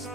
This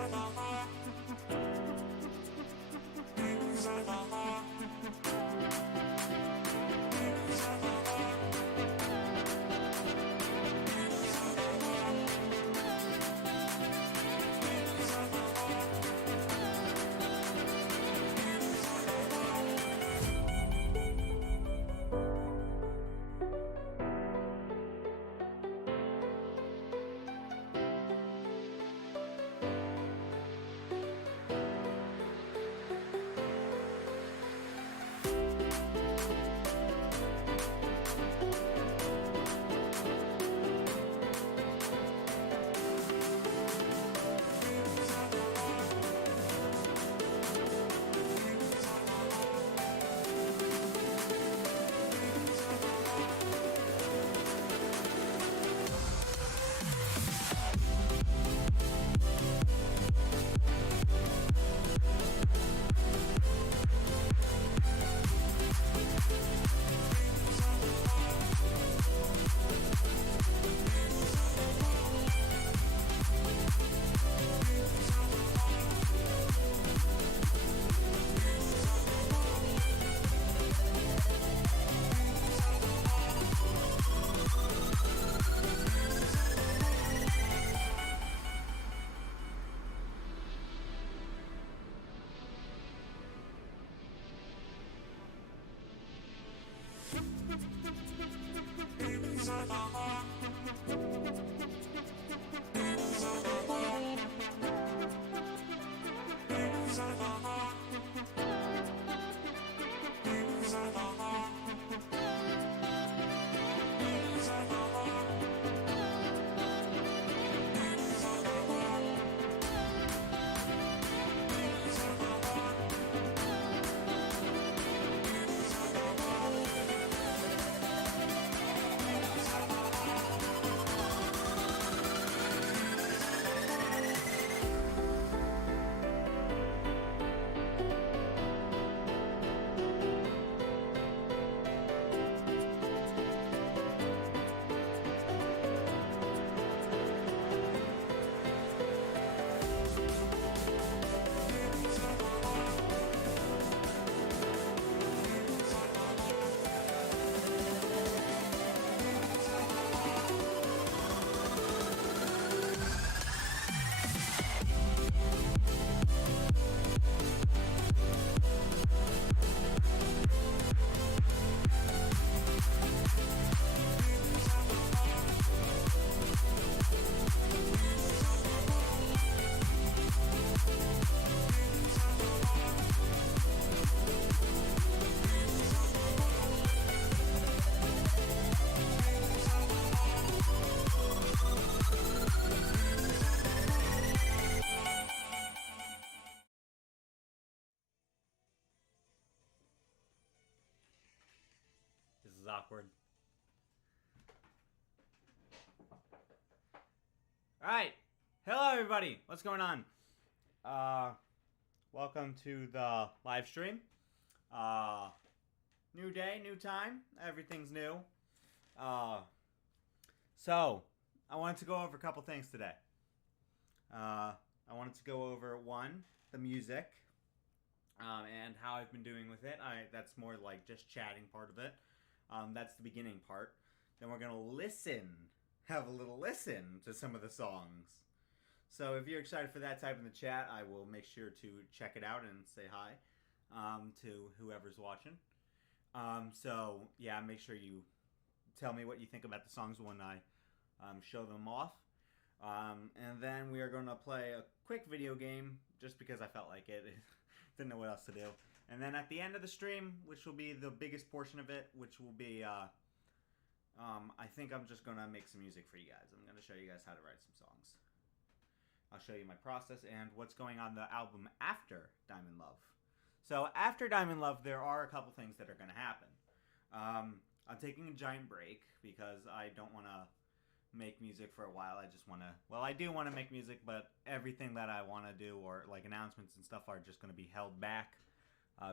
is awkward. Alright. Hello, everybody. What's going on? Welcome to the live stream. New day, new time. Everything's new. So, I wanted to go over a couple things today. I wanted to go over, one, the music, and how I've been doing with it. That's more like just chatting part of it. That's the beginning part. Then we're going to have a little listen to some of the songs. So if you're excited for that, type in the chat. I will make sure to check it out and say hi to whoever's watching. So yeah, make sure you tell me what you think about the songs when I show them off. And then we are going to play a quick video game just because I felt like it. Didn't know what else to do. And then at the end of the stream, which will be the biggest portion of it, which will be, I think I'm just going to make some music for you guys. I'm going to show you guys how to write some songs. I'll show you my process and what's going on the album after Diamond Love. So after Diamond Love, there are a couple things that are going to happen. I'm taking a giant break because I don't want to make music for a while. I just want to, well, I do want to make music, but everything that I want to do, or like announcements and stuff, are just going to be held back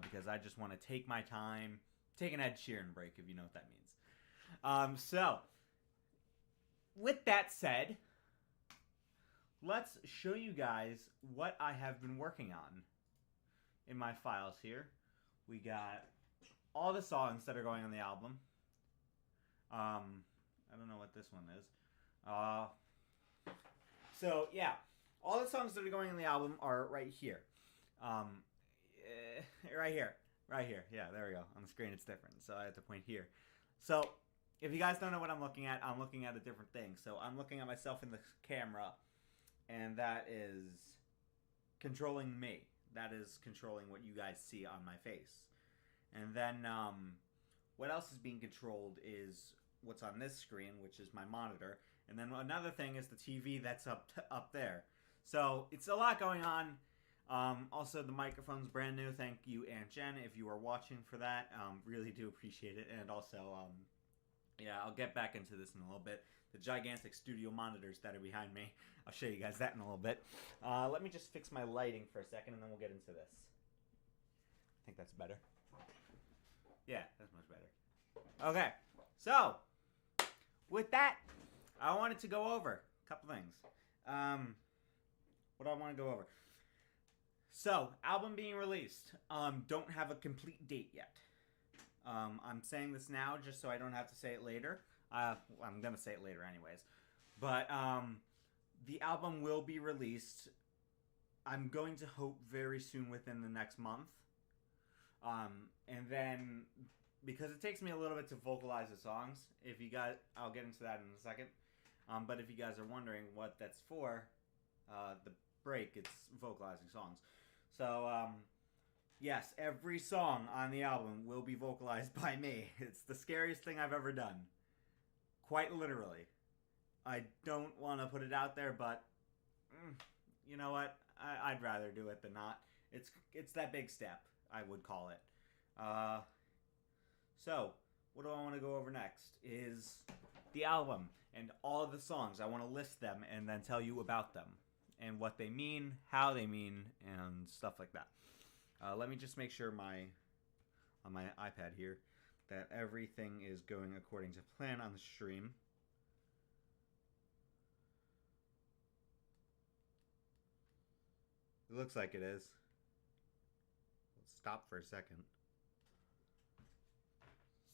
because I just want to take my time, take an Ed Sheeran break, if you know what that means. So with that said, let's show you guys what I have been working on in my files here. We got all the songs that are going on the album. I don't know what this one is. So yeah, all the songs that are going on the album are right here. Right here. Right here. Yeah, there we go. On the screen it's different, so I have to point here. So, if you guys don't know what I'm looking at a different thing. So, I'm looking at myself in the camera, and that is controlling me. That is controlling what you guys see on my face. And then, what else is being controlled is what's on this screen, which is my monitor. And then another thing is the TV that's up there. So, it's a lot going on. Also, the microphone's brand new. Thank you, Aunt Jen, if you are watching for that. Really do appreciate it. And also, yeah, I'll get back into this in a little bit. The gigantic studio monitors that are behind me. I'll show you guys that in a little bit. Let me just fix my lighting for a second, and then we'll get into this. I think that's better. Yeah, that's much better. Okay, so, with that, I wanted to go over a couple things. What do I want to go over? So, album being released. Don't have a complete date yet. I'm saying this now just so I don't have to say it later. I'm going to say it later anyways. But the album will be released, I'm going to hope, very soon within the next month. And then, because it takes me a little bit to vocalize the songs, if you guys, I'll get into that in a second. But if you guys are wondering what that's for, the break, it's vocalizing songs. So, yes, every song on the album will be vocalized by me. It's the scariest thing I've ever done. Quite literally. I don't want to put it out there, but you know what? I'd rather do it than not. It's that big step, I would call it. So, what do I want to go over next is the album and all of the songs. I want to list them and then tell you about them and what they mean, how they mean, and stuff like that. Let me just make sure on my iPad here that everything is going according to plan on the stream. It looks like it is. Let's stop for a second.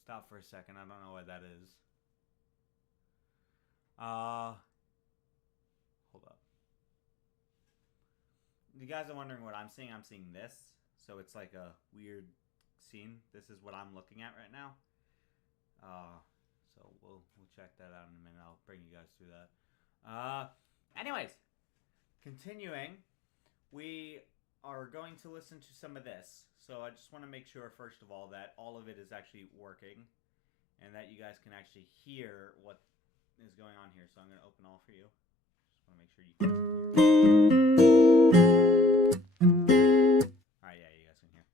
Stop for a second. I don't know what that is. Hold up. You guys are wondering what I'm seeing. I'm seeing this. So it's like a weird scene. This is what I'm looking at right now. So we'll check that out in a minute. I'll bring you guys through that. Anyways, continuing, we are going to listen to some of this. So I just want to make sure, first of all, that all of it is actually working and that you guys can actually hear what is going on here. So I'm going to open all for you. Just want to make sure you can hear. Alright, yeah, you guys can hear.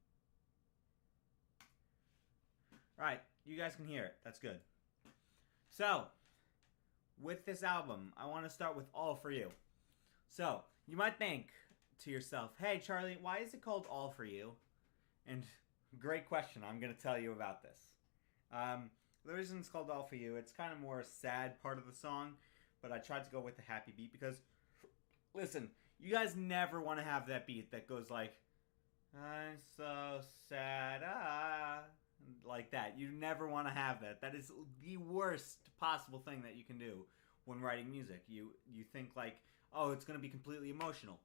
Right, you guys can hear it. That's good. So, with this album, I want to start with All For You. So, you might think to yourself, hey Charlie, why is it called All For You? And great question. I'm going to tell you about this. The reason it's called All For You, it's kind of more a sad part of the song, but I tried to go with the happy beat because, listen, you guys never want to have that beat that goes like, I'm so sad, like that. You never want to have that. That is the worst possible thing that you can do when writing music. You think like, oh, it's going to be completely emotional.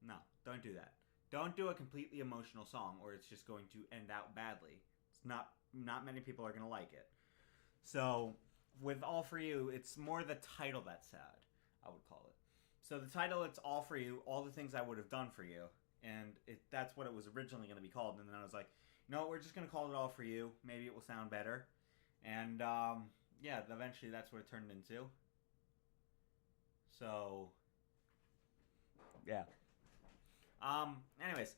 No, don't do that. Don't do a completely emotional song or it's just going to end out badly. It's not many people are going to like it. So, with All For You, it's more the title that's sad, I would call it. So the title, it's All For You, all the things I would have done for you. And that's what it was originally going to be called. And then I was like, no, we're just going to call it All For You. Maybe it will sound better. And, yeah, eventually that's what it turned into. So, yeah. Anyways.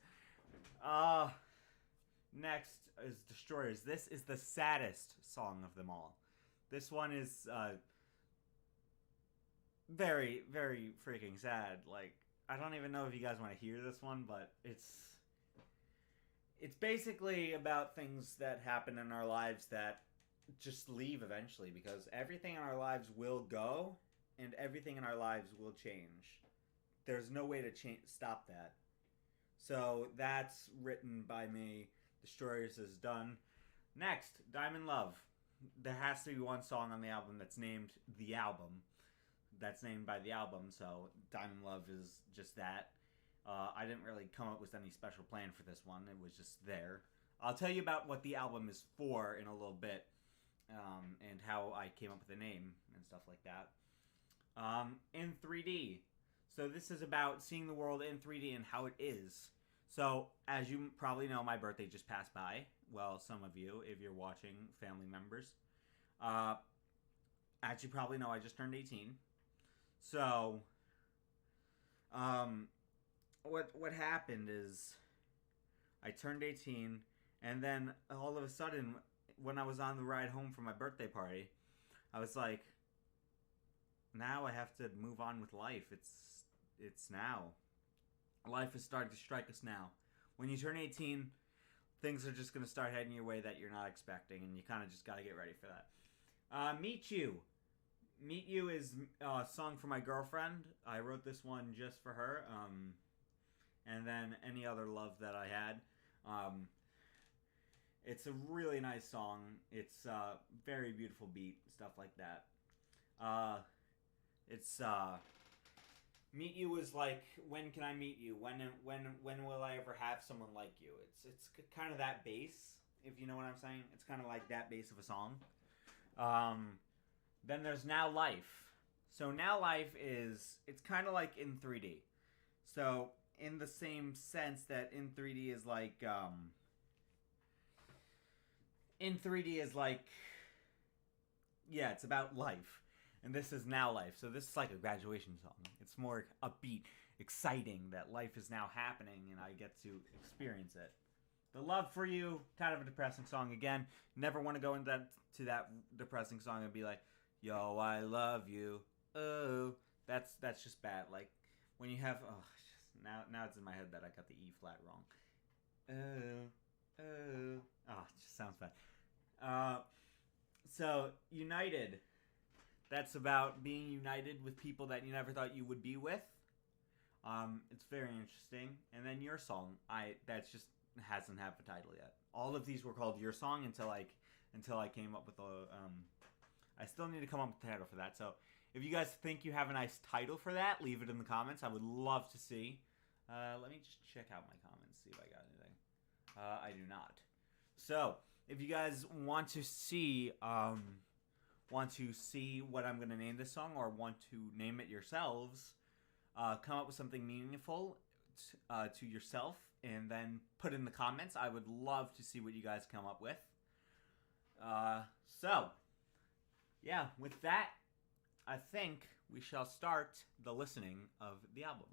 Next is Destroyers. This is the saddest song of them all. This one is, very, very freaking sad. Like, I don't even know if you guys want to hear this one, but it's basically about things that happen in our lives that just leave eventually, because everything in our lives will go and everything in our lives will change. there's no way to stop that. So that's written by me. Destroyers is done. Next, Diamond Love. There has to be one song on the album that's named the album. That's named by the album, so Diamond Love is just that. I didn't really come up with any special plan for this one. It was just there. I'll tell you about what the album is for in a little bit, and how I came up with the name and stuff like that. In 3D. So this is about seeing the world in 3D and how it is. So, as you probably know, my birthday just passed by. Well, some of you, if you're watching, family members. As you probably know, I just turned 18. So, what happened is I turned 18, and then all of a sudden, when I was on the ride home from my birthday party, I was like, now I have to move on with life. It's now. Life is starting to strike us now. When you turn 18, things are just going to start heading your way that you're not expecting, and you kind of just got to get ready for that. Meet You. Meet You is a song for my girlfriend. I wrote this one just for her, and then any other love that I had. It's a really nice song. It's a very beautiful beat, stuff like that. Meet You is like, when can I meet you? When will I ever have someone like you? It's kind of that bass, if you know what I'm saying. It's kind of like that bass of a song. Then there's Now Life. So Now Life it's kind of like in 3D. So in the same sense that in 3D is like, yeah, it's about life. And this is Now Life. So this is like a graduation song. It's more upbeat, exciting that life is now happening and I get to experience it. The Love for You, kind of a depressing song again. Never want to go into that depressing song and be like, yo, I love you. Oh, that's just bad. Like when you have now it's in my head that I got the E flat wrong. It just sounds bad. So United. That's about being united with people that you never thought you would be with. It's very interesting. And then Your Song, that's just hasn't had a title yet. All of these were called Your Song until I came up with I still need to come up with a title for that. So if you guys think you have a nice title for that, leave it in the comments. I would love to see. Let me just check out my comments, see if I got anything. I do not. So if you guys want to see what I'm going to name this song, or want to name it yourselves, come up with something meaningful to yourself and then put in the comments. I would love to see what you guys come up with. So yeah, with that, I think we shall start the listening of the album.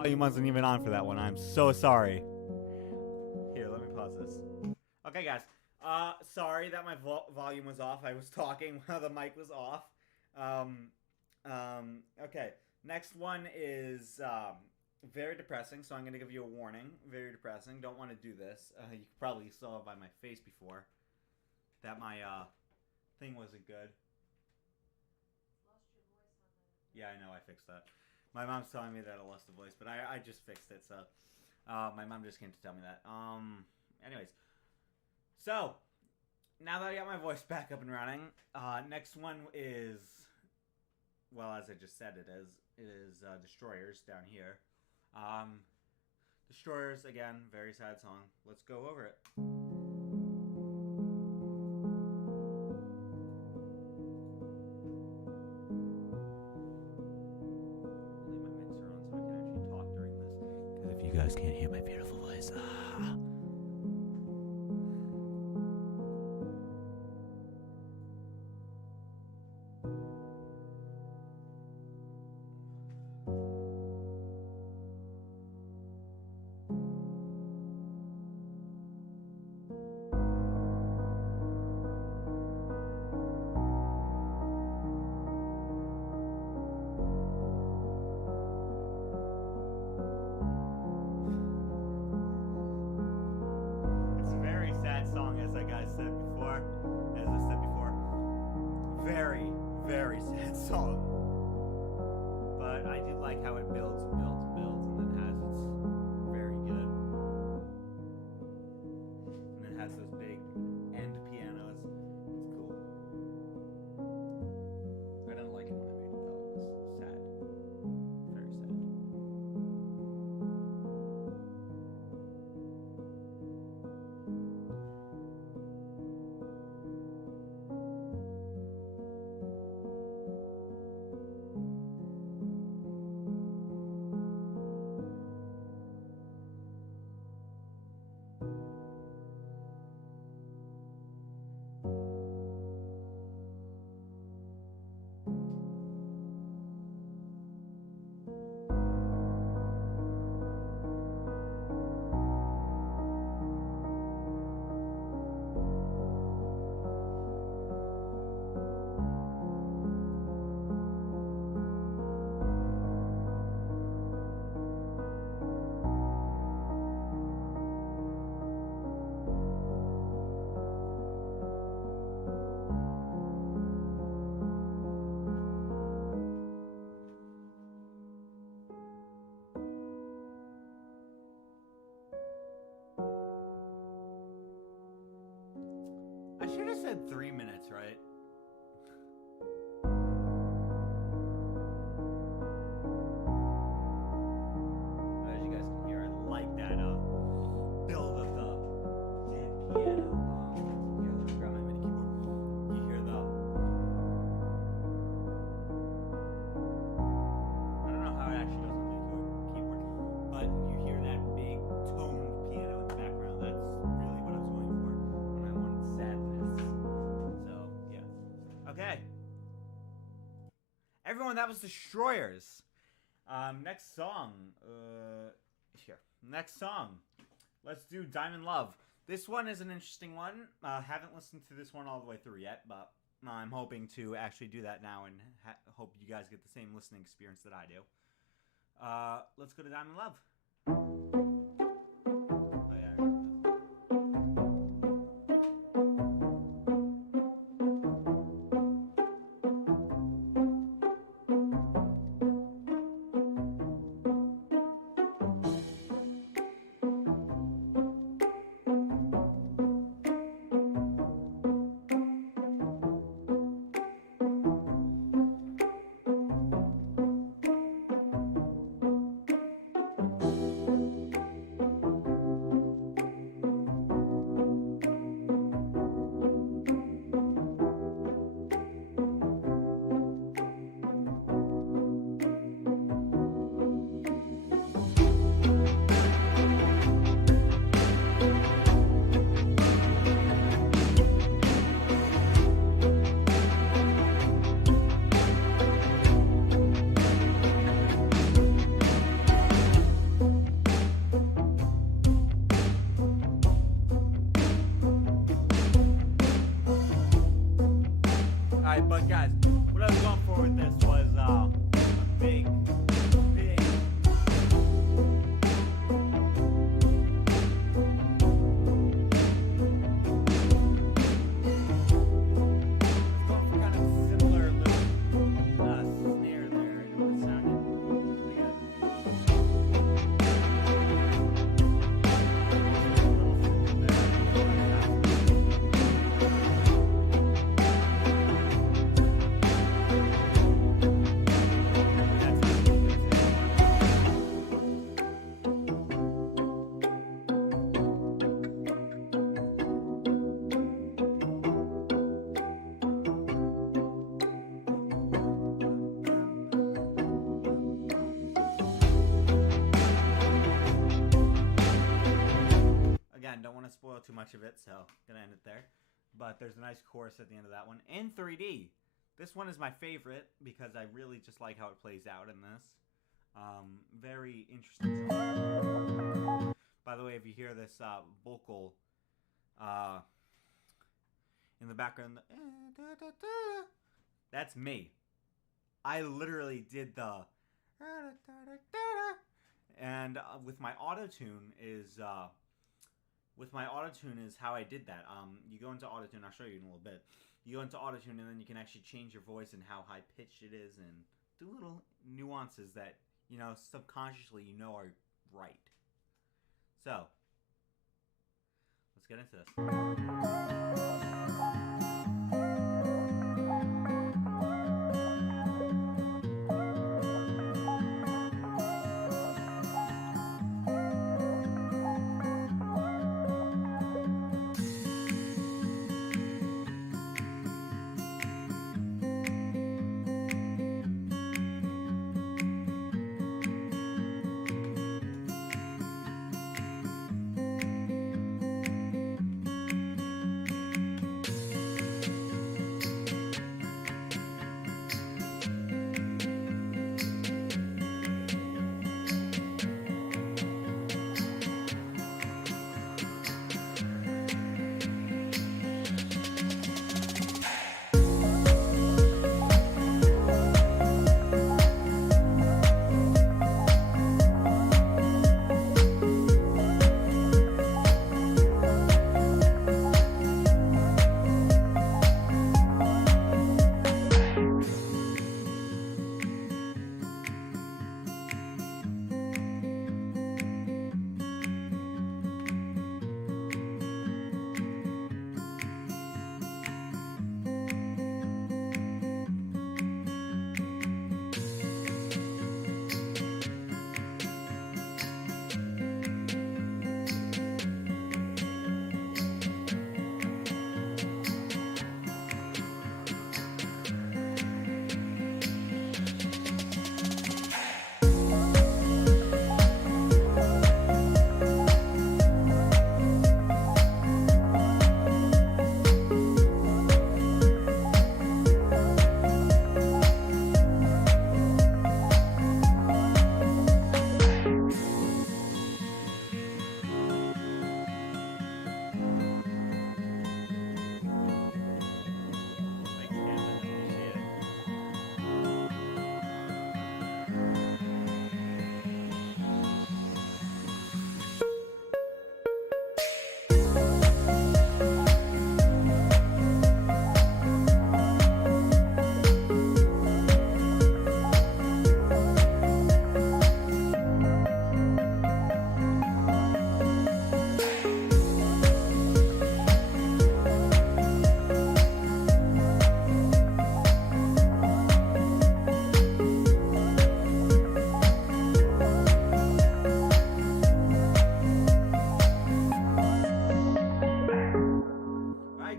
volume wasn't even on for that one. I'm so sorry. Here, let me pause this. Okay, guys. Sorry that my volume was off. I was talking while the mic was off. Okay. Next one is very depressing, so I'm going to give you a warning. Very depressing. Don't want to do this. You probably saw by my face before that my thing wasn't good. Yeah, I know. I fixed that. My mom's telling me that I lost the voice, but I just fixed it, so my mom just came to tell me that. Anyways. So, now that I got my voice back up and running, next one is, well, as I just said, it is Destroyers down here. Destroyers, again, very sad song. Let's go over it. You guys can't hear my beautiful voice. Very sad song, but I do like how it builds and builds and builds, and then has its very good, and then has those big end pianos. It's cool. I didn't like it when I made it though. It was sad, very sad. I should have said 3 minutes, right? As you guys can hear, I like that build of the piano. Yeah, let me grab my MIDI keyboard. You hear the... I don't know how it actually goes on the keyboard, but you hear that big toned piano in the background. That's really what I was going for when I wanted sadness. So, yeah. Okay. Everyone, that was Destroyers. Next song. Here. Next song. Let's do Diamond Love. This one is an interesting one. Haven't listened to this one all the way through yet, but I'm hoping to actually do that now and hope you guys get the same listening experience that I do. Let's go to Diamond Love. Oh, yeah, I heard that. Alright, but guys, what I was going for with this was a big Again, don't want to spoil too much of it, so gonna end it there. But there's a nice chorus at the end of that one in 3D. This one is my favorite because I really just like how it plays out in this. Very interesting song. By the way, if you hear this vocal in the background, that's me. I literally did the and with my auto-tune is how I did that. You go into auto-tune, I'll show you in a little bit. You go into auto-tune and then you can actually change your voice and how high pitched it is and do little nuances that, you know, subconsciously you know are right. So, let's get into this.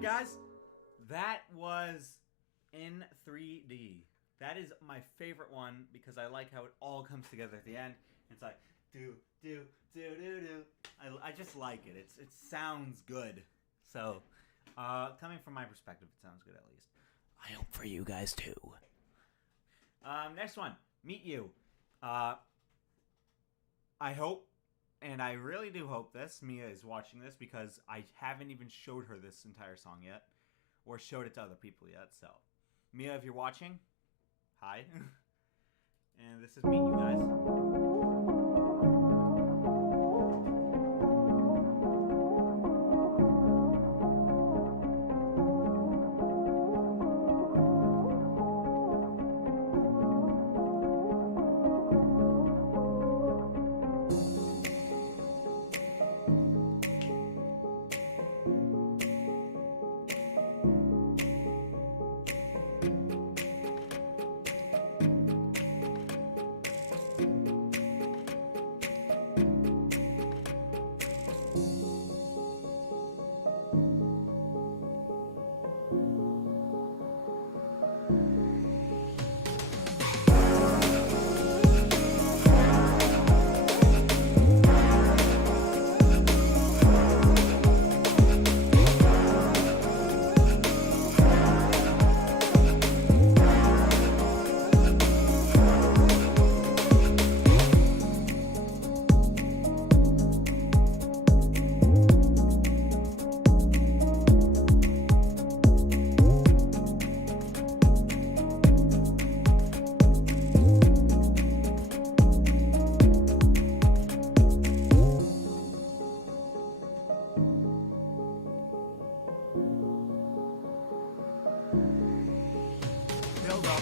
Guys, that was in 3D. That is my favorite one because I like how it all comes together at the end. It's like do do do do do. I just like it. It sounds good. So, coming from my perspective, it sounds good at least. I hope for you guys too. Next one, Meet You. I hope, and I really do hope Mia is watching this because I haven't even showed her this entire song yet, or showed it to other people yet, so Mia, if you're watching, hi. And this is Meet You Guys. Build up.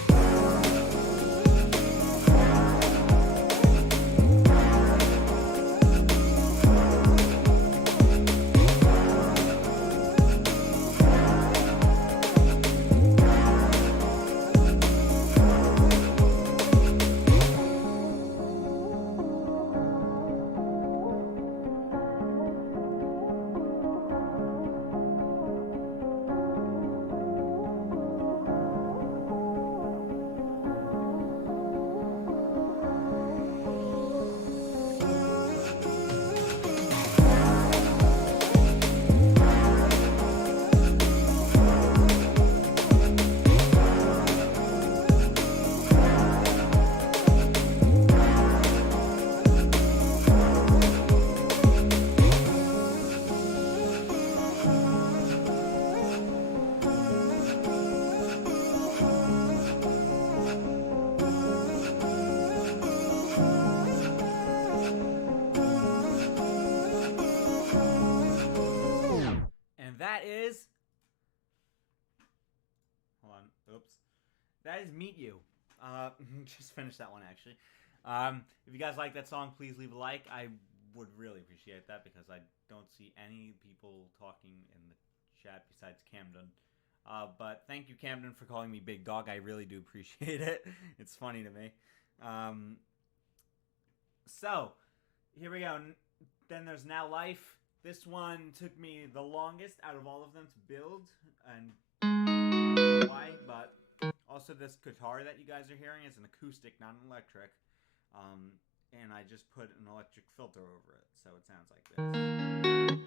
And that is... Hold on. Oops. That is Meet You. Just finished that one, actually. If you guys like that song, please leave a like. I would really appreciate that because I don't see any people talking in the chat besides Camden. But thank you, Camden, for calling me Big Dog. I really do appreciate it. It's funny to me. So, here we go. Then there's Now Life. This one took me the longest out of all of them to build, and I don't know why, but also this guitar that you guys are hearing is an acoustic, not an electric, and I just put an electric filter over it, so it sounds like this.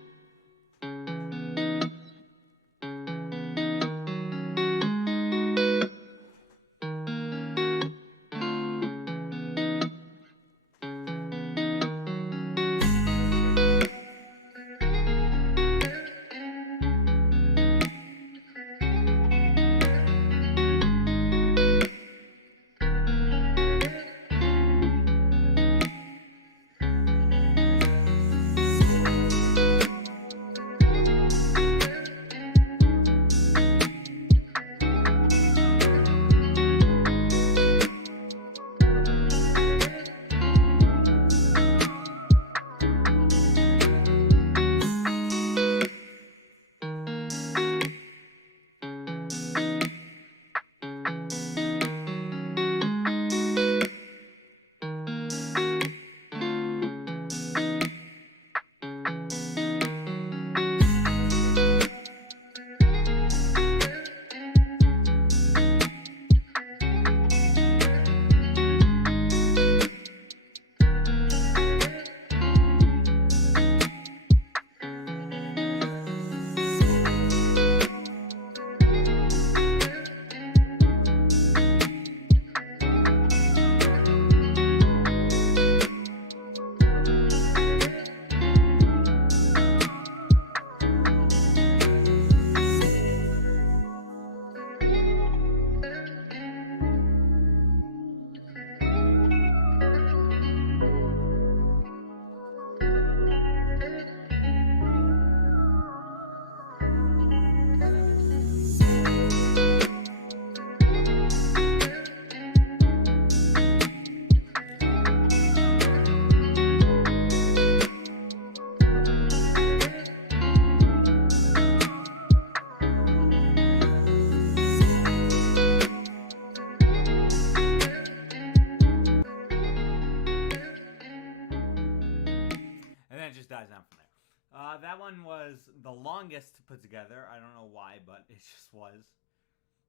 longest to put together. I don't know why, but it just was.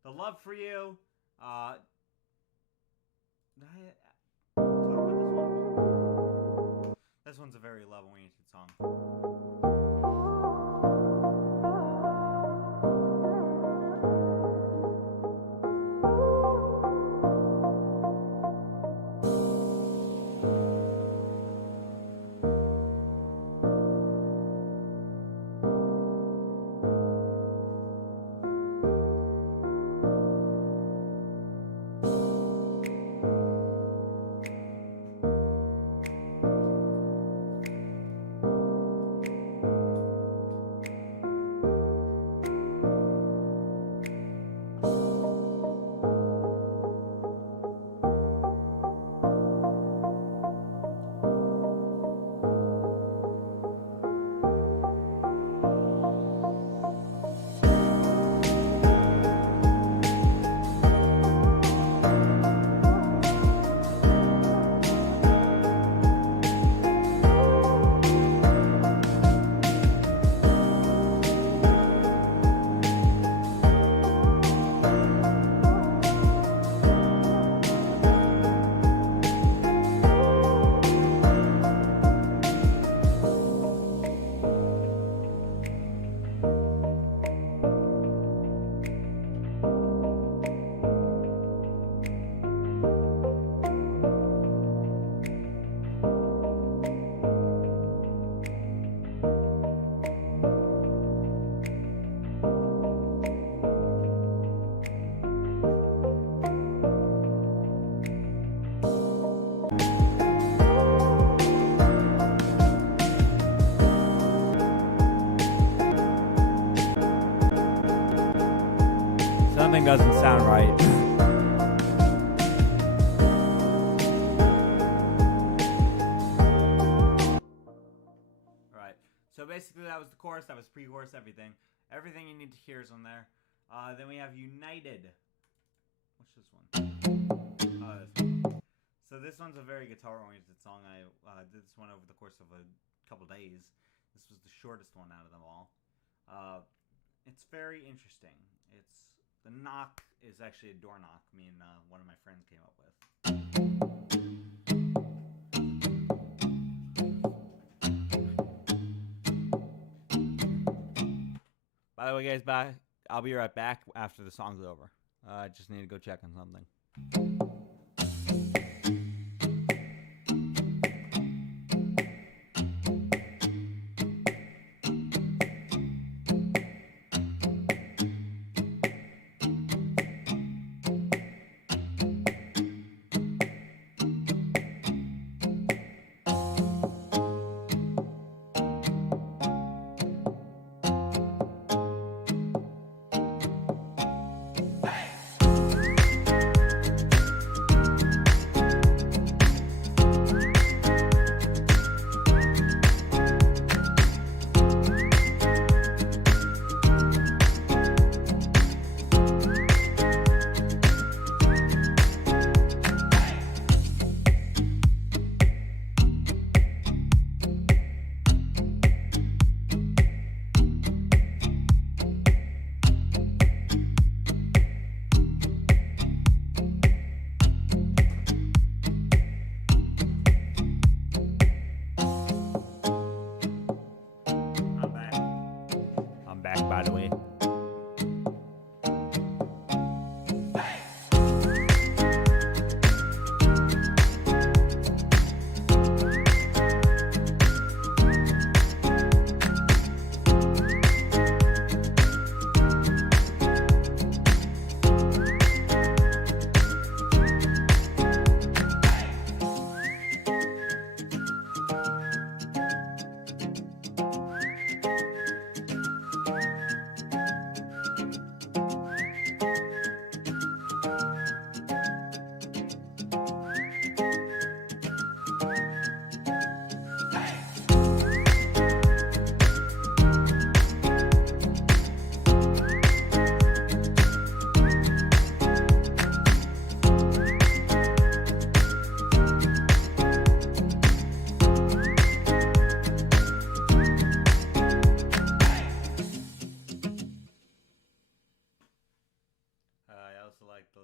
The Love for You. Did I talk about this one? This one's a very love-oriented song. Something doesn't sound right. Alright, so basically that was the chorus, that was pre-chorus, everything. Everything you need to hear is on there. Then we have United. What's this one? Oh, this one. So this one's a very guitar-oriented song. I did this one over the course of a couple days. This was the shortest one out of them all. It's very interesting. The knock is actually a door knock. Me and one of my friends came up with. By the way, guys, I'll be right back after the song's over. I just need to go check on something.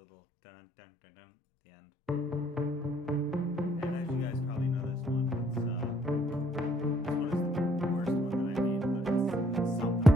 little dun dun dun dun at the end. And as you guys probably know, this one, this one is the worst one that I made, but it's something.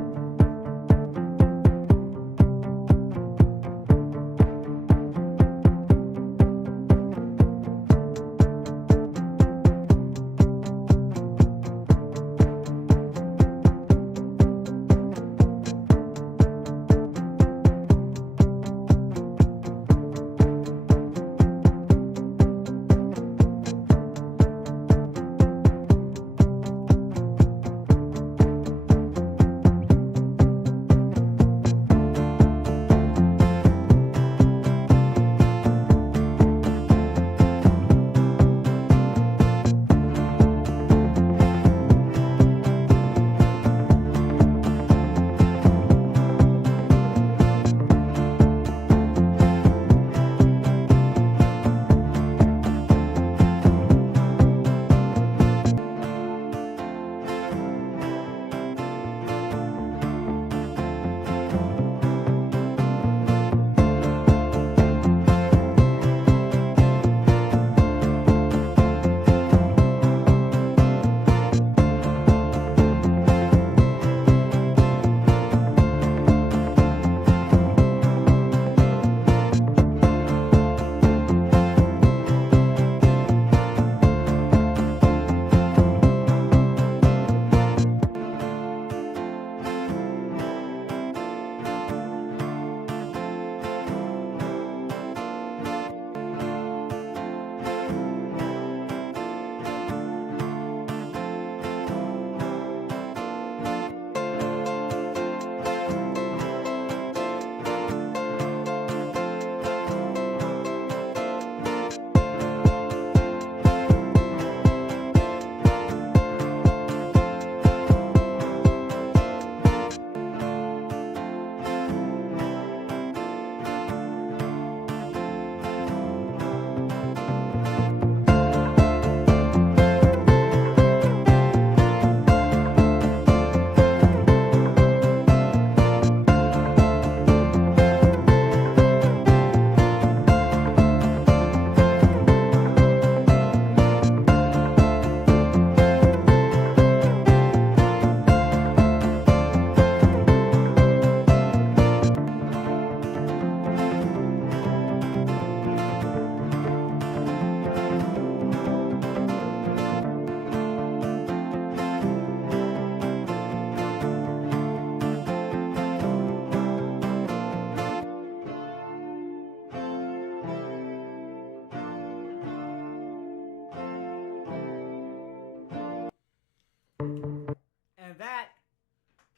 And that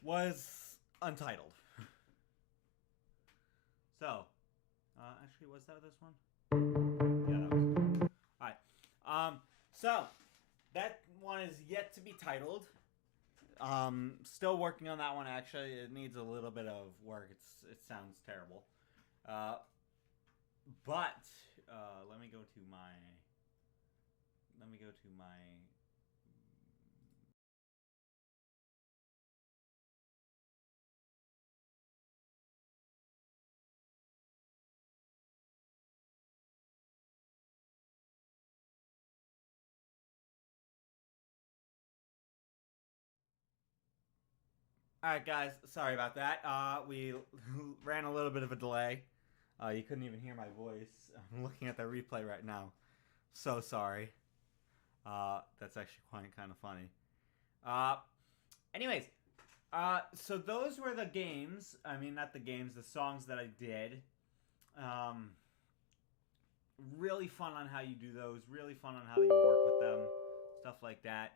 was Untitled. So, actually, was that this one? Yeah, that was. Alright. So, that one is yet to be titled. Still working on that one, actually. It needs a little bit of work. It sounds terrible. But, let me go to my... Alright guys, sorry about that. We ran a little bit of a delay. You couldn't even hear my voice. I'm looking at the replay right now. So sorry. That's actually quite kind of funny. Anyways, so those were the games. I mean, not the games, the songs that I did. Really fun on how you do those. Really fun on how you work with them. Stuff like that.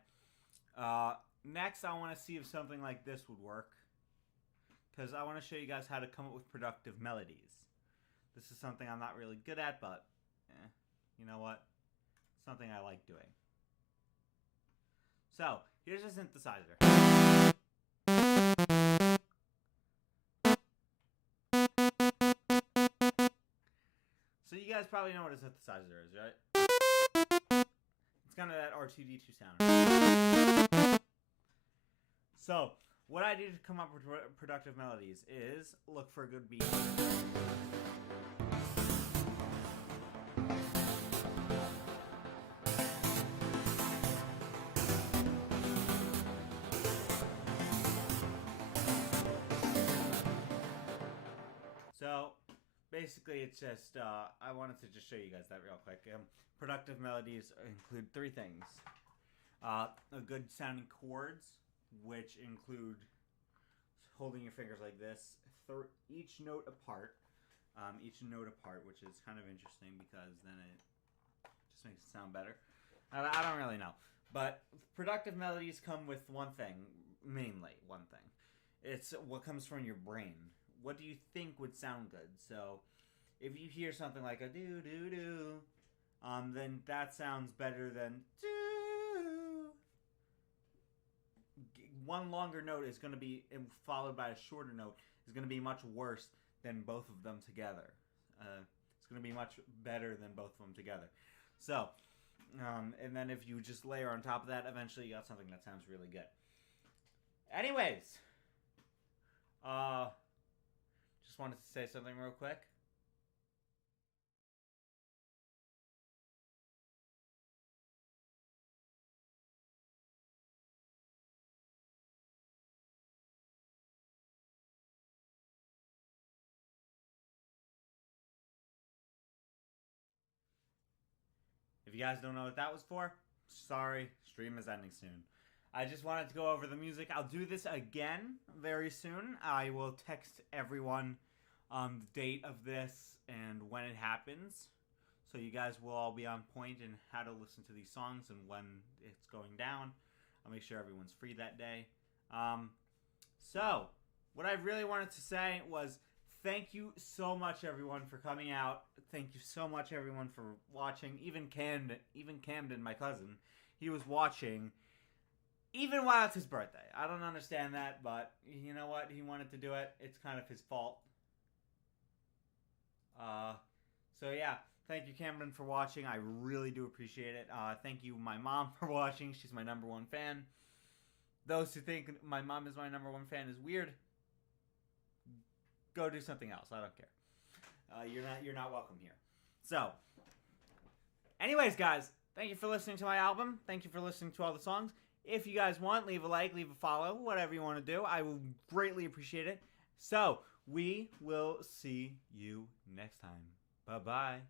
Next, I want to see if something like this would work. Because I want to show you guys how to come up with productive melodies. This is something I'm not really good at, but you know what? It's something I like doing. So, here's a synthesizer. So you guys probably know what a synthesizer is, right? It's kind of that R2-D2 sound. So, what I did to come up with productive melodies is look for a good beat. So basically, it's just I wanted to just show you guys that real quick. Productive melodies include three things: a good sounding chords, which include holding your fingers like this, each note apart, which is kind of interesting because then it just makes it sound better. I don't really know, but productive melodies come with one thing, mainly one thing. It's what comes from your brain. What do you think would sound good? So, if you hear something like a do do do, then that sounds better than do. One longer note is going to be followed by a shorter note is going to be much worse than both of them together. It's going to be much better than both of them together. So, and then if you just layer on top of that, eventually you got something that sounds really good. Anyways, just wanted to say something real quick. If you guys don't know what that was for, sorry, stream is ending soon. I just wanted to go over the music. I'll do this again very soon. I will text everyone the date of this and when it happens, so you guys will all be on point in how to listen to these songs and when it's going down. I'll make sure everyone's free that day. So, what I really wanted to say was thank you so much, everyone, for coming out. Thank you so much, everyone, for watching. Even Camden, my cousin, he was watching even while it's his birthday. I don't understand that, but you know what? He wanted to do it. It's kind of his fault. So yeah, thank you, Cameron, for watching. I really do appreciate it. Thank you, my mom, for watching. She's my #1 fan. Those who think my mom is my #1 fan is weird, go do something else. I don't care. You're not welcome here. So, anyways, guys, thank you for listening to my album. Thank you for listening to all the songs. If you guys want, leave a like, leave a follow, whatever you want to do. I will greatly appreciate it. So, we will see you next time. Bye-bye.